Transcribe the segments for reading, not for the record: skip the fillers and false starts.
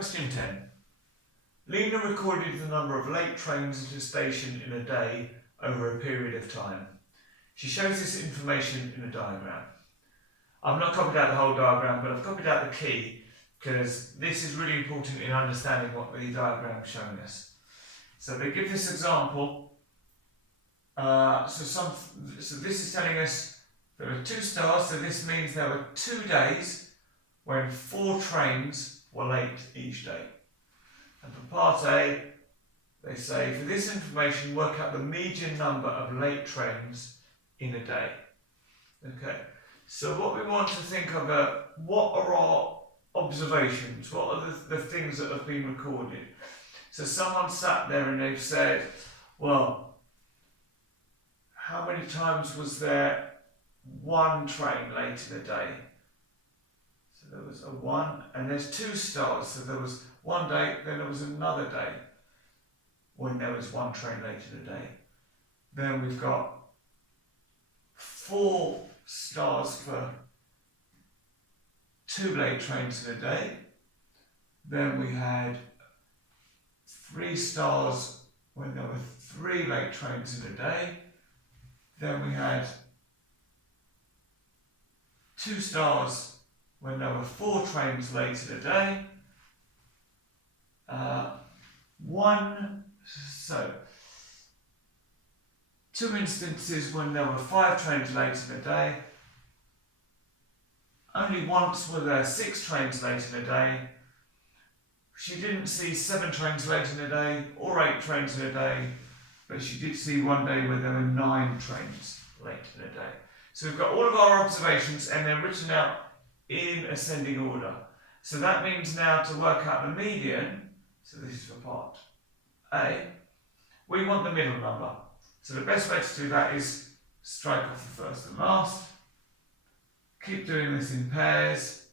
Question 10. Lena recorded the number of late trains at a station in a day over a period of time. She shows this information in a diagram. I've not copied out the whole diagram, but I've copied out the key because this is really important in understanding what the diagram is showing us. So they give this example. So this is telling us there are 2 stars, so this means there were 2 days when 4 trains were late each day. And for part A, they say, for this information, work out the median number of late trains in a day. Okay, so what we want to think of are, what are our observations? What are the things that have been recorded? So someone sat there and they've said, well, how many times was there 1 train late in a day? So there was a 1, and there's 2 stars. So there was 1 day, then there was another day when there was 1 train late in a day. Then we've got 4 stars for 2 late trains in a day. Then we had 3 stars when there were 3 late trains in a day. Then we had 2 stars when there were 4 trains late in a day. 2 instances when there were 5 trains late in a day. Only once were there 6 trains late in a day. She didn't see 7 trains late in a day or 8 trains in a day, but she did see 1 day where there were 9 trains late in a day. So we've got all of our observations and they're written out in ascending order. So that means now to work out the median, so this is for part A, we want the middle number. So the best way to do that is strike off the first and last. Keep doing this in pairs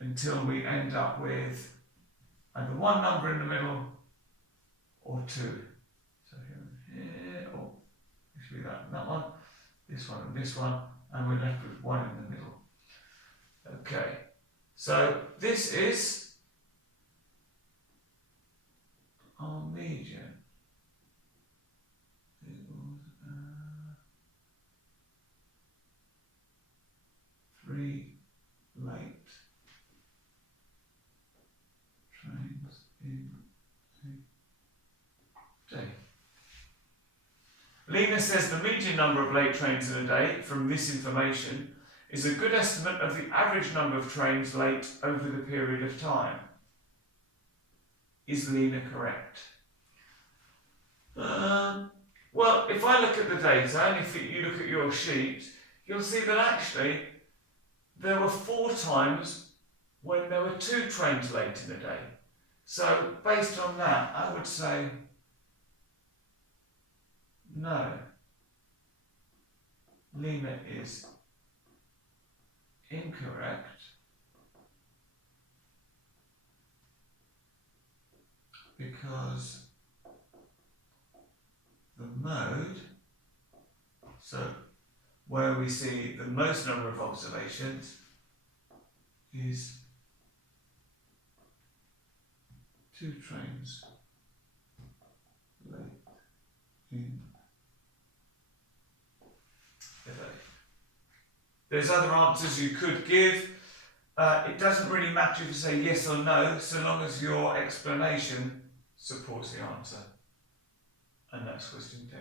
until we end up with either 1 number in the middle or 2. So here, or it should be that one, this one and this one, and we're left with 1 in the middle. Okay, so this is our median. 3 late trains in a day. Lena says the median number of late trains in a day from this information is a good estimate of the average number of trains late over the period of time. Is Lena correct? Well, if I look at the data, and if you look at your sheet, you'll see that actually there were 4 times when there were 2 trains late in a day. So based on that, I would say no. Lena is incorrect because the mode, so where we see the most number of observations, is 2 trains late in the day. There's other answers you could give. It doesn't really matter if you say yes or no, so long as your explanation supports the answer. And that's question 10.